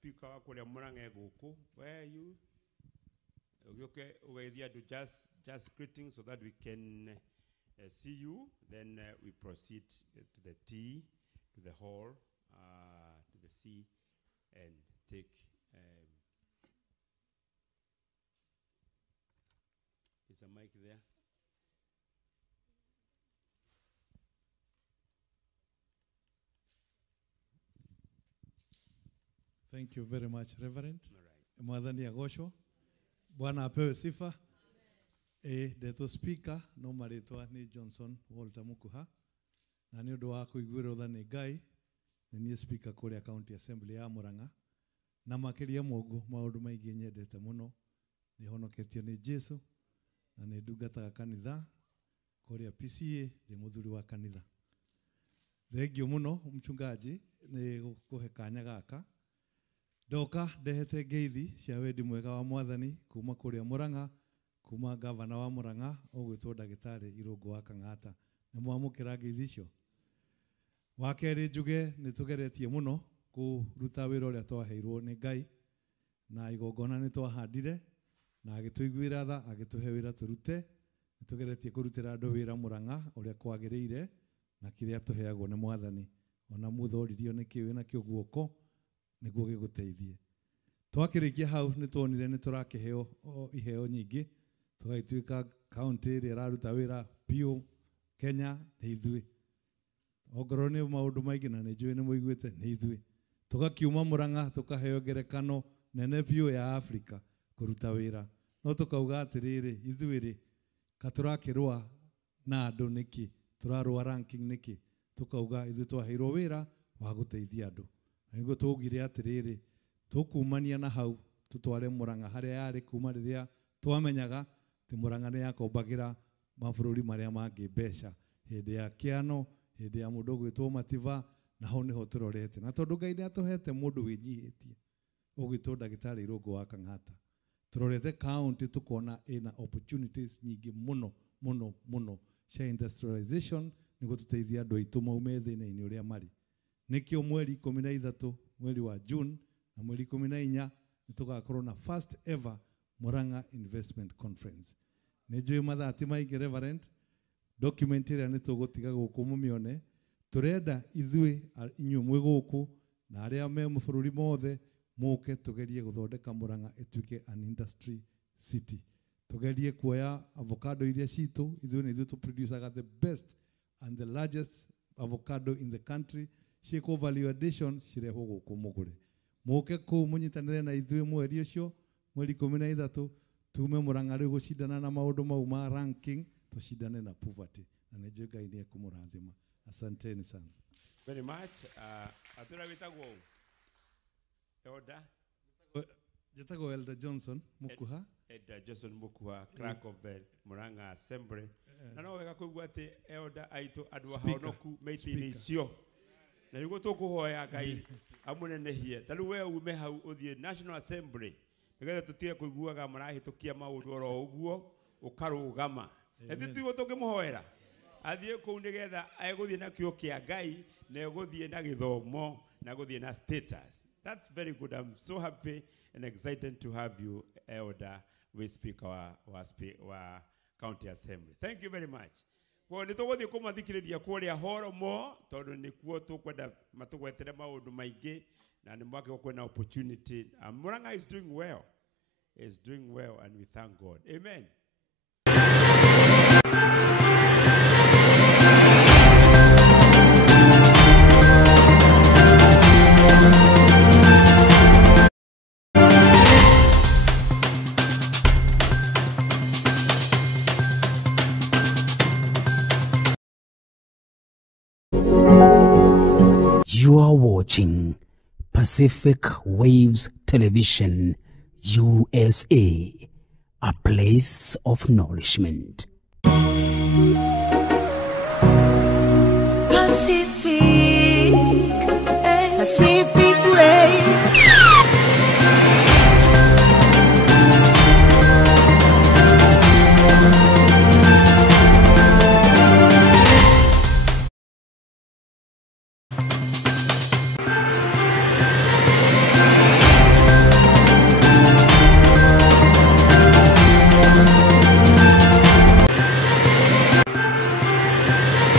speaker wa kule Murang'a guku. Where are you? Okay, to just greeting so that we can see you. Then we proceed to the T, to the hall, to the C, and take. Is a mic there? Thank you very much, Reverend. Mwadhani Agosho. Bwana apewe sifa. Deto speaker no maritwa ni Johnson Walter Mukuha. Na ni undu wa kuiguira uthani Ngai ni speaker kuri county assembly ya Murang'a. Na makiria mogo maundu maingi nyendete muno ni honoketio ni Jesu na ni ndungataga kanitha kuri PCA ni muthuri wa kanitha. Thengio muno mchungaji ni gukuhe kanya gaka. Doka ndehete ngeithi cia wendi mwega wa Mwathani kuma kuria Murang'a, kuma gavana wa Murang'a ogwitwo Ndagitari Irungu wa Kang'ata. Ni mwamukira ngeithi icio. Wakeri njuge ni tugeretie muno kuruta wira uria twaheirwo ni Ngai na igongona ni twahandire na agituiguira tha agituhe wira turute. Ni tugeretie kurutira andu wira Murang'a uria kwagiriire na kiria tuheagwo ni Mwathani. Ona muthoririo ni kiwi na kiguoko niguo giguteithie. Twakirikia hau ni tuonire ni turakiheo iheo nyingi tugaituika county iri raruta wira pio Kenya ni ithui. Ogoro ni maundu maingi na ni njui ni muiguite ni ithui. Tugakiuma Murang'a tukaheo ngerekano nene pio ya Africa kuruta wira. No tukauga atiriri ithui ri katurakirwa na andu niki turarwa ranking niki tukauga ithui twaheirwo wira wa guteithia andu. Niguo tugire atiriri tukumania na hau tutware Murang'a haria yari kuma riria twamenyaga ti Murang'a ni yakombagira mabururi maria mangi mbeca hindi ya kiano hindi ya mundu gwitwo Mativa na ho niho turorete na tondu Ngai ni atuhete mundu winyihitie ugwitwo Ndagitari Irungu wa Kang'ata turorete county tukona ina opportunities nyingi muno muno muno cia industrialization niguo tuteithia andu aitu maume thina-ini uria mari. Nikio mweri 13 mweri wa June na mweri 14 nitugakorwo na first ever Murang'a Investment Conference. Nijui mathati maingi Reverend document ira nitugutiga guku mumione turenda ithui inyu mwe guku na aria me mubururi mothe muke tugerie guthondeka Murang'a etuike an industry city. Tugerie kuoya avocado iria citu ithui ni ithu producer the best and the largest avocado in the country. Shiko value addition shireho guku mugure. Muke ku munyitanire na ithui mweri ucio mweri 13 tume Murang'a ri gucindana na maundu mau ma ranking tucindane na poverty. Na nijue Ngai ni akumurathima. Asanteni sana. Very much. Atura witagwo Elder Jetago Elder Johnson Mukuha. Elder Johnson Mukuha, clerk of the Murang'a Assembly. Na no wega kuigua ati Elder aitu andu ahonoku meiti-ini icio. Na yugo tukuhoya Ngai amunenehie. Taru we ume hau uthie National Assembly. Nigetha tutige kuiguaga marahitukia maundu oro uguo ukarugama. Ethi tigo tungimuhoera. Athie ku nigetha eguthie na kio kia Ngai na eguthie na githomo na guthie na status. That's very good. I'm so happy and excited to have you, Elder, with Speaker wa County Assembly. Thank you very much. Kwa nitogothie kumathikiriria kuria horo mo tondu nikuo tukwenda matugwetere maundu maingi na ni mwake kwena opportunity. Murang'a is doing well. Is doing well and we thank God. Amen. You are watching Pacific Waves Television, USA, a place of nourishment.